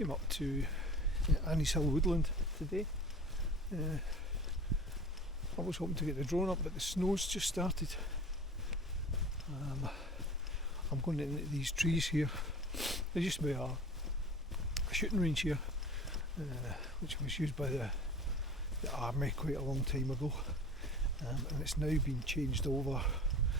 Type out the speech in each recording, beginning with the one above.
came up to Annieshill Woodland today. I was hoping to get the drone up, but the snow's just started. I'm going into these trees here. There used to be a shooting range here, which was used by the army quite a long time ago, and it's now been changed over.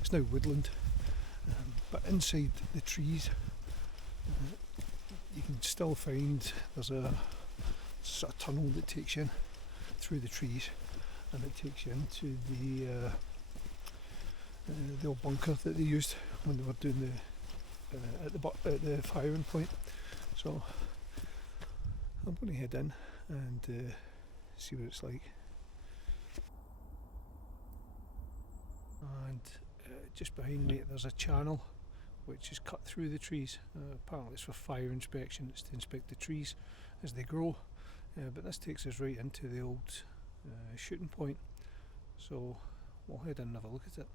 It's now woodland, but inside the trees you can still find there's a sort of tunnel that takes you in through the trees, and it takes you into the old bunker that they used when they were doing at the firing point. So I'm going to head in and see what it's like. And just behind me there's a channel which is cut through the trees. Apparently it's for fire inspection, it's to inspect the trees as they grow, but this takes us right into the old shooting point, so we'll head in and have a look at it.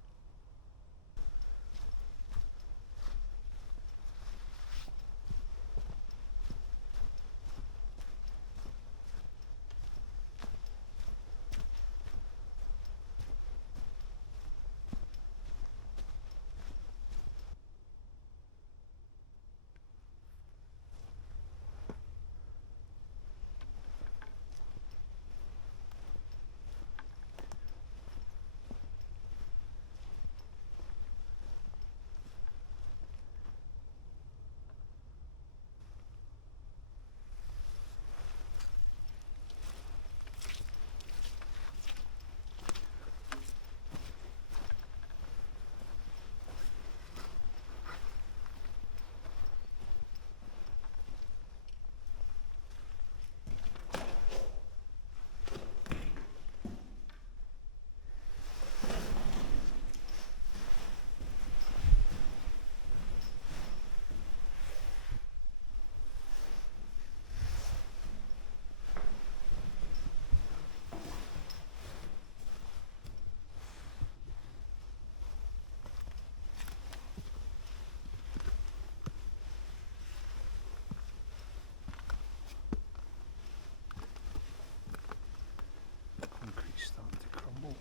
Starting to crumble.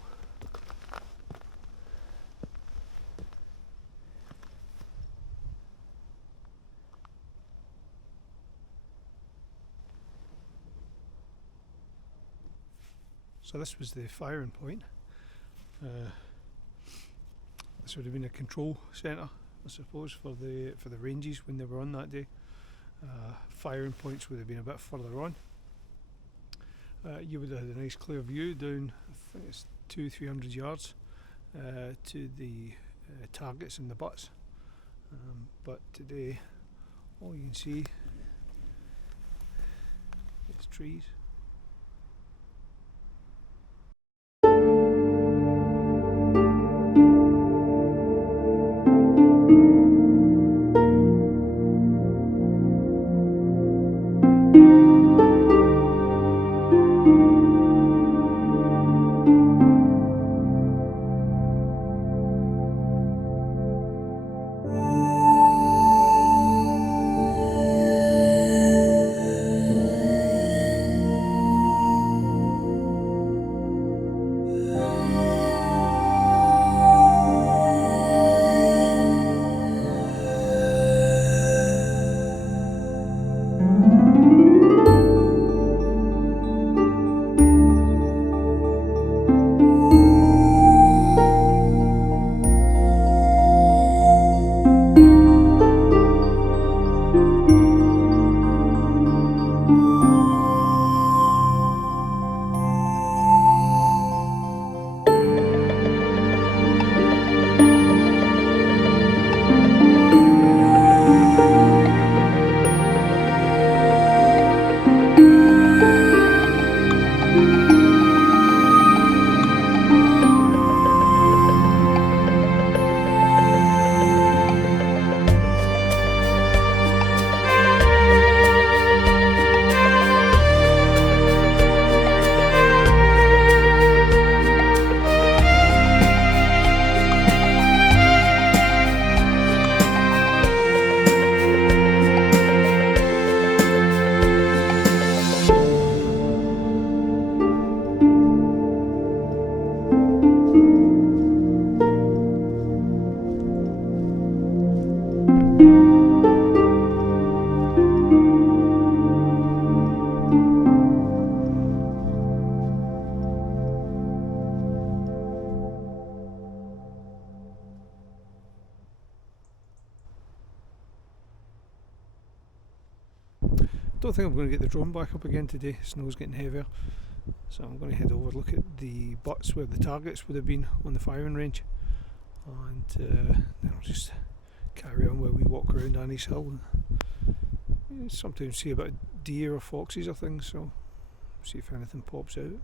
So this was the firing point. This would have been a control centre, I suppose, for the ranges when they were on that day. Firing points would have been a bit further on. You would have had a nice clear view down, I think it's 200-300 yards to the targets and the butts, but today all you can see is trees. don't think I'm going to get the drone back up again today. Snow's getting heavier, so I'm going to head over, look at the butts where the targets would have been on the firing range, and then I'll just carry on while we walk around Annieshill. Sometimes see about deer or foxes or things, so see if anything pops out.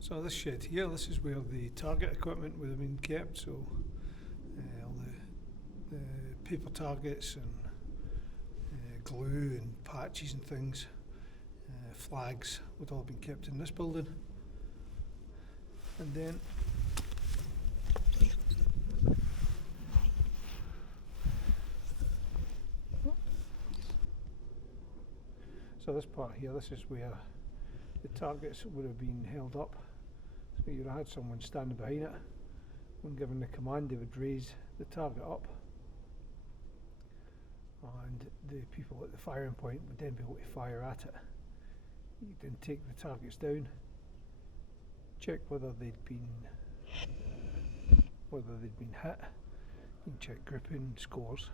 So this shed here, this is where the target equipment would have been kept, so all the paper targets and glue and patches and things, flags would all have been kept in this building. And then so this part here, this is where the targets would have been held up. So you'd have had someone standing behind it. When given the command, they would raise the target up, and the people at the firing point would then be able to fire at it. You then take the targets down, check whether they'd been hit. You can check gripping, scores,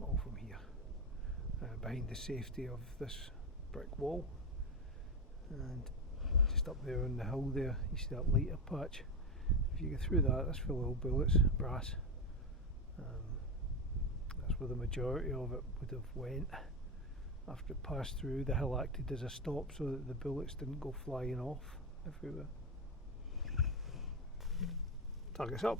all from here, behind the safety of this brick wall. And just up there on the hill there, you see that lighter patch. If you go through that, that's full of old bullets, brass. That's where the majority of it would have went. After it passed through, the hill acted as a stop so that the bullets didn't go flying off everywhere. Targets up.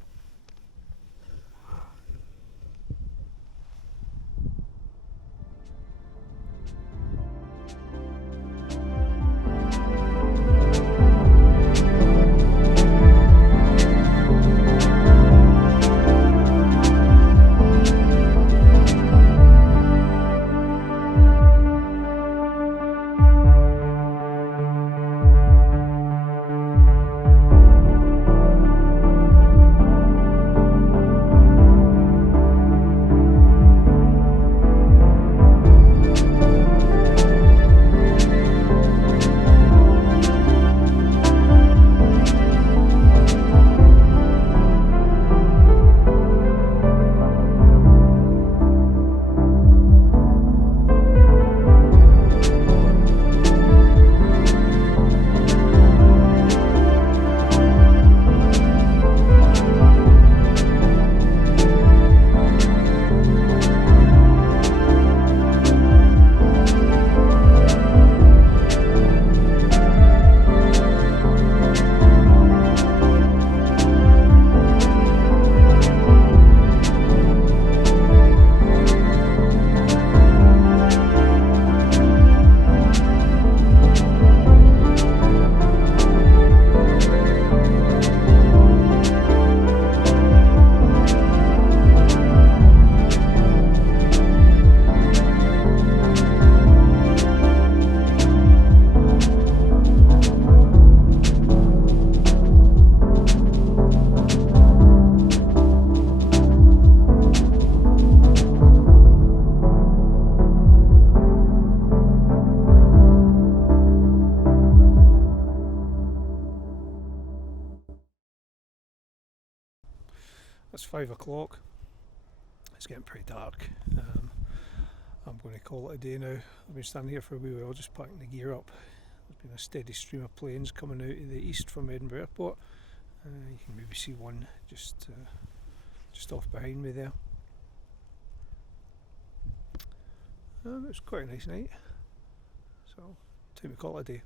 It's 5 o'clock. It's getting pretty dark. I'm going to call it a day now. I've been standing here for a wee while just packing the gear up. There's been a steady stream of planes coming out of the east from Edinburgh Airport. You can maybe see one just off behind me there. It's quite a nice night, so time to call it a day.